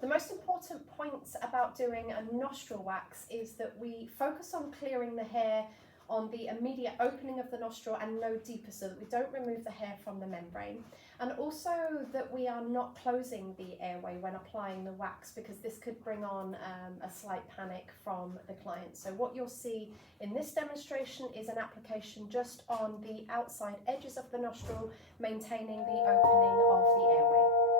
The most important point about doing a nostril wax is that we focus on clearing the hair on the immediate opening of the nostril and no deeper, so that we don't remove the hair from the membrane, and also that we are not closing the airway when applying the wax, because this could bring on a slight panic from the client. So what you'll see in this demonstration is an application just on the outside edges of the nostril, maintaining the opening of the airway.